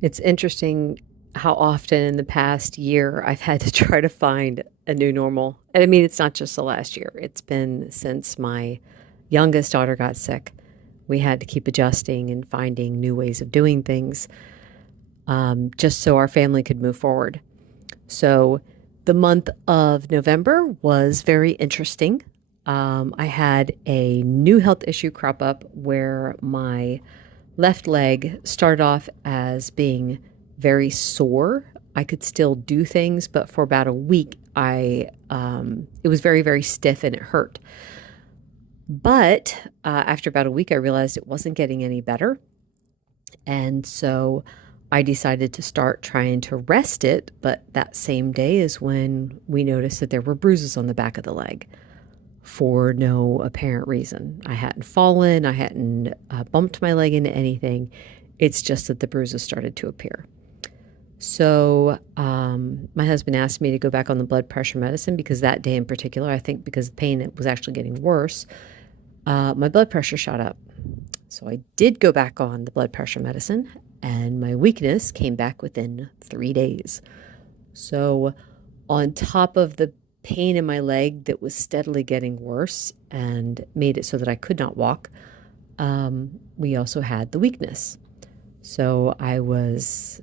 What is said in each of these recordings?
It's interesting how often in the past year I've had to try to find a new normal. And I mean, it's not just the last year, it's been since my youngest daughter got sick. We had to keep adjusting and finding new ways of doing things just so our family could move forward. So the month of November was very interesting. I had a new health issue crop up where my left leg started off as being very sore. I could still do things, but for about a week, it was very, very stiff and it hurt. But after about a week, I realized it wasn't getting any better. And so I decided to start trying to rest it. But that same day is when we noticed that there were bruises on the back of the leg for no apparent reason. I hadn't fallen, I hadn't bumped my leg into anything. It's just that the bruises started to appear. So, my husband asked me to go back on the blood pressure medicine because that day in particular, I think because the pain was actually getting worse, my blood pressure shot up. So I did go back on the blood pressure medicine, and my weakness came back within 3 days. So, on top of the pain in my leg that was steadily getting worse and made it so that I could not walk, we also had the weakness. So I was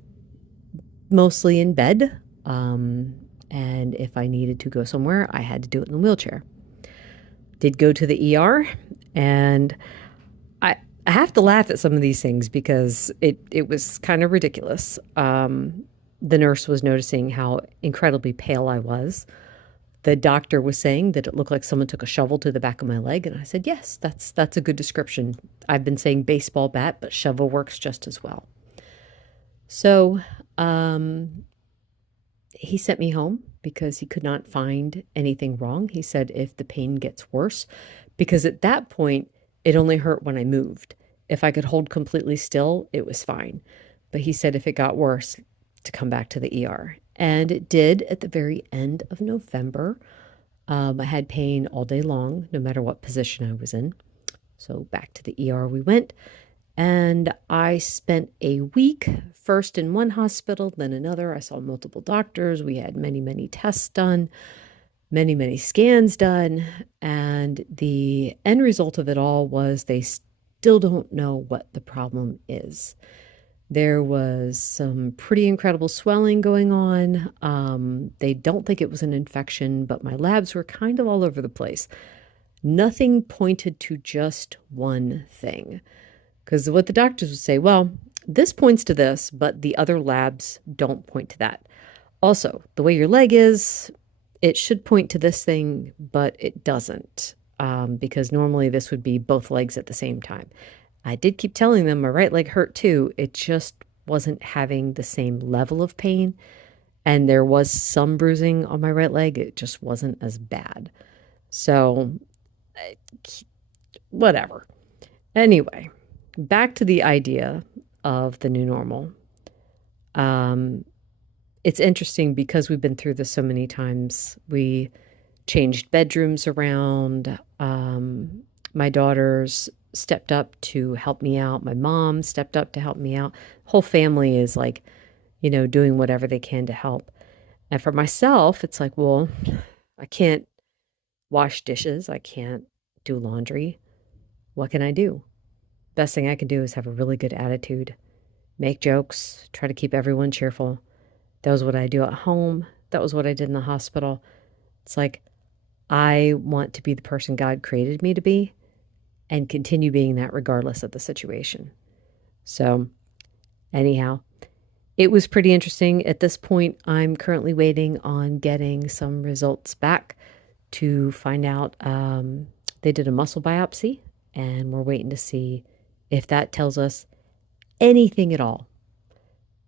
mostly in bed. And if I needed to go somewhere, I had to do it in a wheelchair. Did go to the ER, and I, I have to laugh at some of these things because it was kind of ridiculous. The nurse was noticing how incredibly pale I was. The doctor was saying that it looked like someone took a shovel to the back of my leg, and I said, "Yes, that's a good description. I've been saying baseball bat, but shovel works just as well." So, he sent me home because he could not find anything wrong. He said if the pain gets worse, because at that point it only hurt when I moved. If I could hold completely still, it was fine. But he said if it got worse, to come back to the ER. And it did at the very end of November. I had pain all day long, no matter what position I was in. So back to the ER we went. And I spent a week first in one hospital, then another. I saw multiple doctors. We had many, many tests done, many, many scans done. And the end result of it all was they still don't know what the problem is. There was some pretty incredible swelling going on. They don't think it was an infection, but my labs were kind of all over the place. Nothing pointed to just one thing. Because what the doctors would say, well, this points to this, but the other labs don't point to that. Also, the way your leg is, it should point to this thing, but it doesn't. Because normally this would be both legs at the same time. I did keep telling them my right leg hurt too. It just wasn't having the same level of pain. And there was some bruising on my right leg. It just wasn't as bad. So, whatever. Anyway, back to the idea of the new normal. Um, it's interesting because we've been through this so many times. We changed bedrooms around. My daughters stepped up to help me out. My mom stepped up to help me out. Whole family is like, doing whatever they can to help. And for myself, it's like, well, I can't wash dishes. I can't do laundry. What can I do? Best thing I can do is have a really good attitude, make jokes, try to keep everyone cheerful. That was what I do at home. That was what I did in the hospital. It's like, I want to be the person God created me to be and continue being that regardless of the situation. So, anyhow, it was pretty interesting. At this point, I'm currently waiting on getting some results back to find out. They did a muscle biopsy, and we're waiting to see if that tells us anything at all.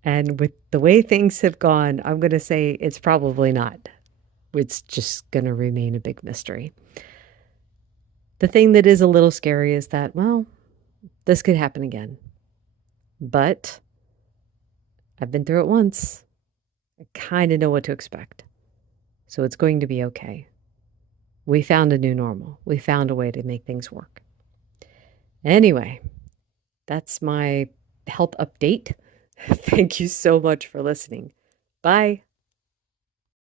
And with the way things have gone, I'm going to say it's probably not. It's just going to remain a big mystery. The thing that is a little scary is that, well, this could happen again. But I've been through it once. I kind of know what to expect. So it's going to be okay. We found a new normal. We found a way to make things work. Anyway, that's my health update. Thank you so much for listening. Bye.